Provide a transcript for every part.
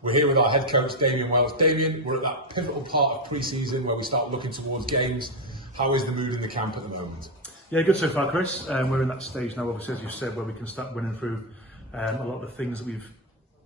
We're here with our head coach, Damien Welch. Damien, we're at that pivotal part of pre-season where we start looking towards games. How is the mood in the camp at the moment? Yeah, good so far, Chris. We're in that stage now, obviously, as you said, where we can start winning through a lot of the things that we've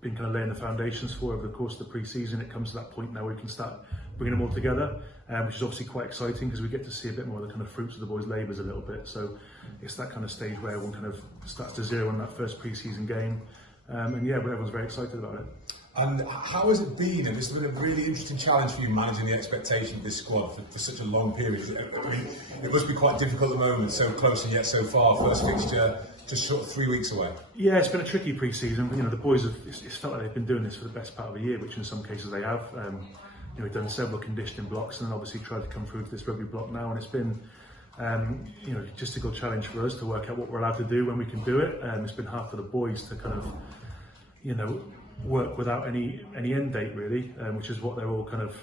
been kind of laying the foundations for over the course of the pre-season. It comes to that point now where we can start bringing them all together, which is obviously quite exciting because we get to see a bit more of the kind of fruits of the boys' labours a little bit. So it's that kind of stage where everyone kind of starts to zero on that first pre-season game. And yeah, everyone's very excited about it. And how has it been? And this has been a really interesting challenge for you, managing the expectation of this squad for such a long period. I mean, it must be quite difficult at the moment, so close and yet so far. First fixture, just sort of 3 weeks away. Yeah, it's been a tricky pre-season. You know, the boys have, it's felt like they've been doing this for the best part of a year, which in some cases they have. You know, we've done several conditioning blocks and then obviously tried to come through to this rugby block now, and it's been you know, just a good challenge for us to work out what we're allowed to do when we can do it. It's been hard for the boys to kind of, you know, work without any end date really, which is what they're all kind of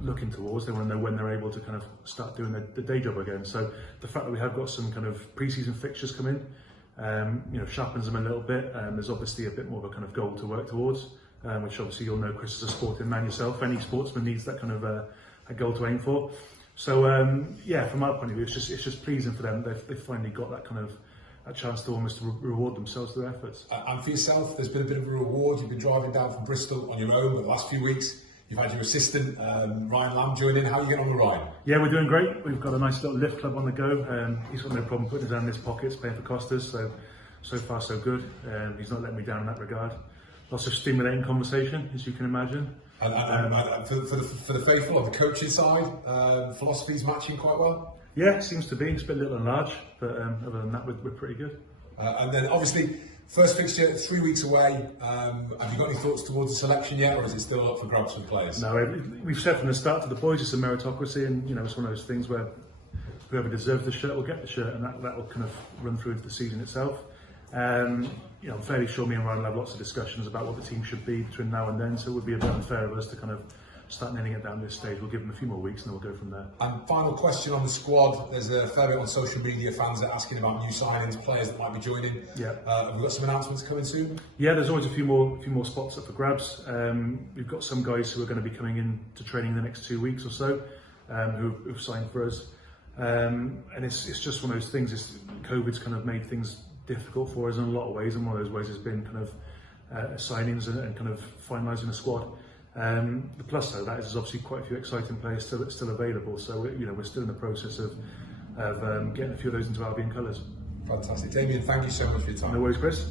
looking towards. They want to know when they're able to kind of start doing the day job again. So the fact that we have got some kind of pre-season fixtures come in, you know, sharpens them a little bit. There's obviously a bit more of a kind of goal to work towards, which obviously you'll know, Chris, as a sporting man yourself, any sportsman needs that kind of a goal to aim for. So yeah, from our point of view, it's just pleasing for them. They've finally got that kind of a chance to almost reward themselves for their efforts. And for yourself, there's been a bit of a reward. You've been driving down from Bristol on your own, but the last few weeks you've had your assistant, Ryan Lamb, join in. How are you getting on with Ryan? Yeah, we're doing great. We've got a nice little lift club on the go. He's got no problem putting his hand in his pockets, paying for Costas, so far so good. He's not letting me down in that regard. Lots of stimulating conversation, as you can imagine. And for the faithful on the coaching side, philosophy's matching quite well? Yeah, it seems to be. It's a bit little and large, but other than that, we're pretty good. And then obviously, first fixture, 3 weeks away. Have you got any thoughts towards the selection yet, or is it still up for grabs for players? No, we've said from the start to the boys it's a meritocracy, and you know, it's one of those things where whoever deserves the shirt will get the shirt, and that will kind of run through the season itself. You know, I'm fairly sure me and Ryan will have lots of discussions about what the team should be between now and then, so it would be a bit unfair of us to kind of start nailing it down this stage. We'll give them a few more weeks and then we'll go from there. And final question on the squad. There's a fair bit on social media, fans are asking about new signings, players that might be joining. Yeah. Have we got some announcements coming soon? Yeah, there's always a few more spots up for grabs. We've got some guys who are going to be coming in to training in the next 2 weeks or so, who've signed for us. And it's just one of those things. COVID's kind of made things difficult for us in a lot of ways, and one of those ways has been kind of signings and kind of finalising the squad. The plus side of that is there's obviously quite a few exciting players still available, so you know, we're still in the process of getting a few of those into Albion colours. Fantastic. Damien, thank you so much for your time. No worries, Chris.